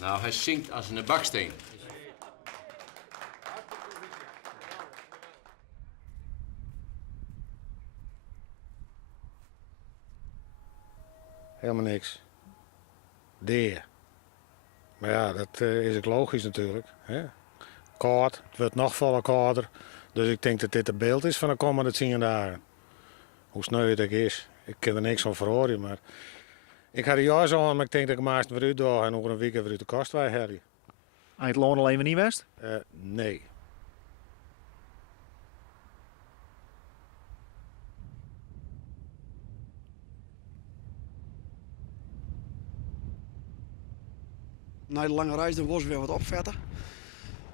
Nou, hij zingt als een baksteen. Helemaal niks. Deer. Maar ja, dat is ook logisch natuurlijk. Hè? Koud, het wordt nog voller kouder. Dus ik denk dat dit het beeld is van de komende 10 dagen. Hoe sneu het ook is. Ik kan er niks van verhoren, maar... Ik had een jaar zo aan, maar ik denk dat ik maar eens weer uitdaag en over een week weer uit de kast bij Harry. Aan het loon alleen maar niet west? Nee. Na de lange reis dan was weer wat opvetten.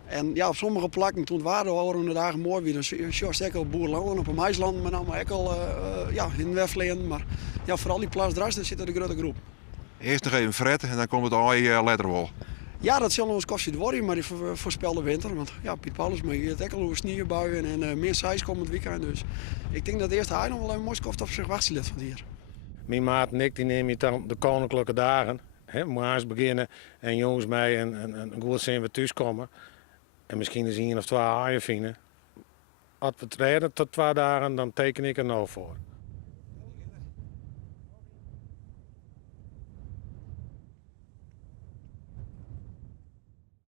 En ja, op sommige plekken, toen waren we al de dagen mooi weer. Dan sjoest ik al boerlanden op een maisland, maar nou maar ik al in Westland. Maar ja, vooral die plaats draast, daar zit de grote groep. Eerst nog even fretten en dan komt het al letter wel. Ja, dat zal ons kostje worden, maar die voorspelde winter. Want ja, Piet Paulus heeft ook al over sneeuwbuien en meer seis komend weekend. Dus ik denk dat de eerste hij nog wel een mooi kost op zich wachten van hier. Mijn maat en ik die neem je dan de koninklijke dagen. Maas beginnen en jongens mij en goed zijn we thuiskomen. En misschien is 1 of 2 haaien vinden. Als we het redden tot 2 dagen, dan teken ik er nou voor.